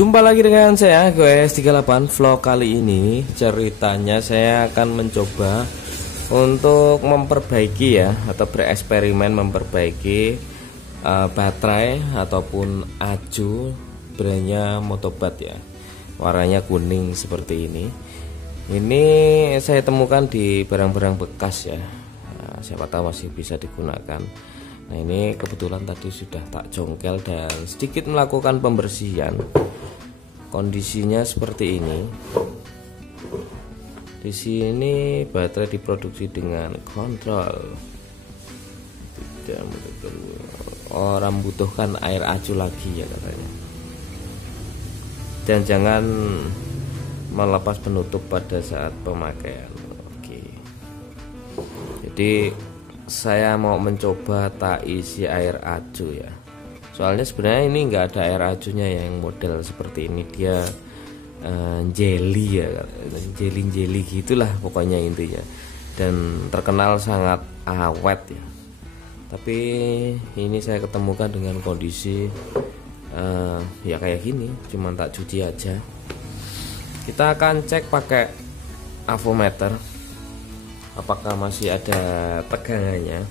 Jumpa lagi dengan saya GoS38. Vlog kali ini ceritanya saya akan mencoba untuk memperbaiki ya, atau bereksperimen memperbaiki baterai ataupun aju brandnya Motobat ya. Warnanya kuning seperti ini. Ini saya temukan di barang-barang bekas ya. Siapa tahu masih bisa digunakan. Nah, ini kebetulan tadi sudah tak jongkel dan sedikit melakukan pembersihan. Kondisinya seperti ini. Di sini baterai diproduksi dengan kontrol. Tidak orang membutuhkan air aju lagi ya katanya. Dan jangan melepas penutup pada saat pemakaian. Oke. Jadi saya mau mencoba tak isi air aju ya. Soalnya sebenarnya ini enggak ada air ajunya yang model seperti ini. Dia jelly ya, jelly gitulah pokoknya intinya. Dan terkenal sangat awet ya. Tapi ini saya ketemukan dengan kondisi ya kayak gini, cuman tak cuci aja. Kita akan cek pakai avometer apakah masih ada tegangannya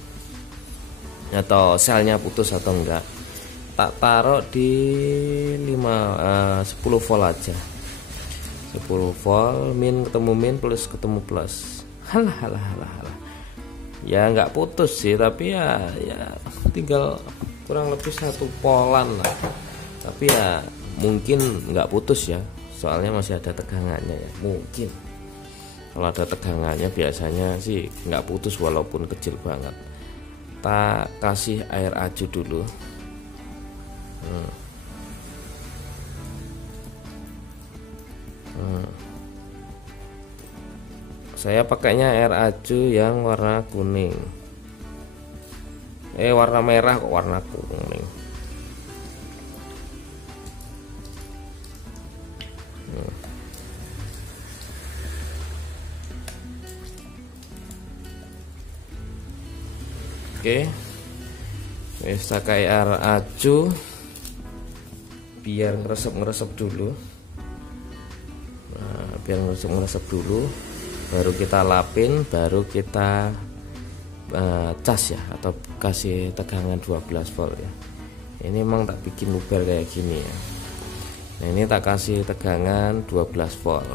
atau selnya putus atau enggak. Tak taruh di 10 volt aja. 10 volt, min ketemu min, plus ketemu plus. Halah. Ya nggak putus sih, tapi ya tinggal kurang lebih 1 polan lah. Tapi ya mungkin nggak putus ya, soalnya masih ada tegangannya ya, mungkin. Kalau ada tegangannya biasanya sih nggak putus walaupun kecil banget. Tak kasih air aju dulu. Saya pakainya air aju yang warna kuning. Warna merah kok warna kuning. Oke, bisa pakai air aju biar ngeresep dulu. Nah, biar ngeresep dulu, baru kita lapin, baru kita cas ya, atau kasih tegangan 12 volt ya. Ini emang tak bikin luber kayak gini ya. Nah, ini tak kasih tegangan 12 volt.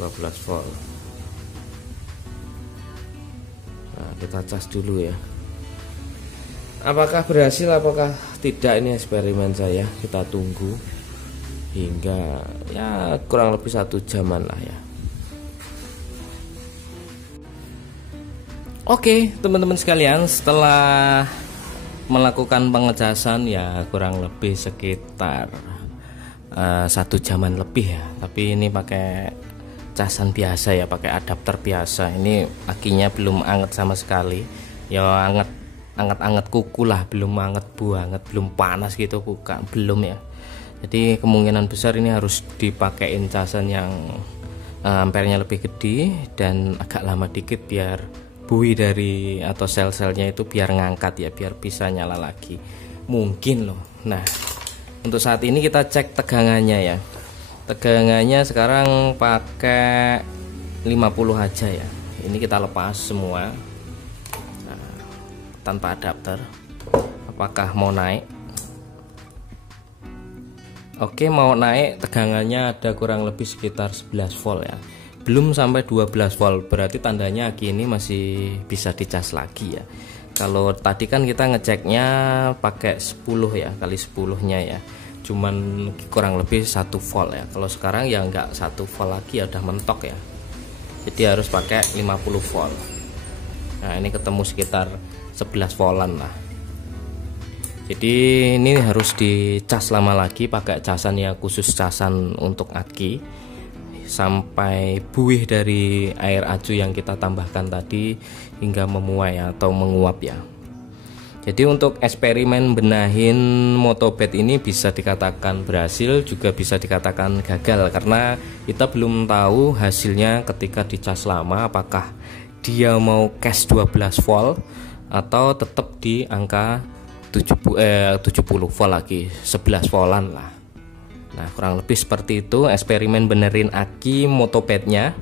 12 volt. Nah, kita cas dulu ya. Apakah berhasil, apakah tidak, ini eksperimen saya. Kita tunggu hingga ya kurang lebih 1 jaman lah ya. Oke teman-teman sekalian, setelah melakukan pengecasan ya kurang lebih sekitar 1 jaman lebih ya. Tapi ini pakai casan biasa ya, pakai adapter biasa. Ini akinya belum anget sama sekali. Ya anget kuku lah, belum anget banget, belum panas gitu, bukan, belum ya. Jadi kemungkinan besar ini harus dipakein casan yang ampernya lebih gede dan agak lama dikit biar buih dari atau sel-selnya itu biar ngangkat ya, biar bisa nyala lagi mungkin loh. Nah, untuk saat ini kita cek tegangannya ya. Tegangannya sekarang pakai 50 aja ya. Ini kita lepas semua tanpa adapter. Apakah mau naik? Oke, mau naik. Tegangannya ada kurang lebih sekitar 11 volt ya, belum sampai 12 volt. Berarti tandanya aki ini masih bisa dicas lagi ya. Kalau tadi kan kita ngeceknya pakai 10 ya, kali 10 nya ya, cuman kurang lebih 1 volt ya. Kalau sekarang ya enggak 1 volt lagi ya, udah mentok ya. Jadi harus pakai 50 volt. Nah, ini ketemu sekitar 11 voltan lah. Jadi ini harus dicas lama lagi pakai casan yang khusus, casan untuk aki, sampai buih dari air aju yang kita tambahkan tadi hingga memuai atau menguap ya. Jadi untuk eksperimen benahin Motobat ini bisa dikatakan berhasil, juga bisa dikatakan gagal, karena kita belum tahu hasilnya ketika dicas lama, apakah dia mau cash 12 volt atau tetap di angka 70 volt lagi, 11 voltan lah. Nah, kurang lebih seperti itu eksperimen benerin aki motopadnya.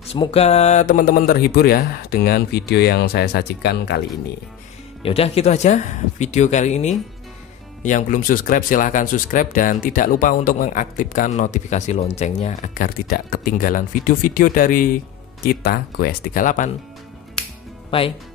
Semoga teman-teman terhibur ya dengan video yang saya sajikan kali ini. Yaudah gitu aja video kali ini. Yang belum subscribe silahkan subscribe dan tidak lupa untuk mengaktifkan notifikasi loncengnya agar tidak ketinggalan video-video dari kita GoS38. Bye.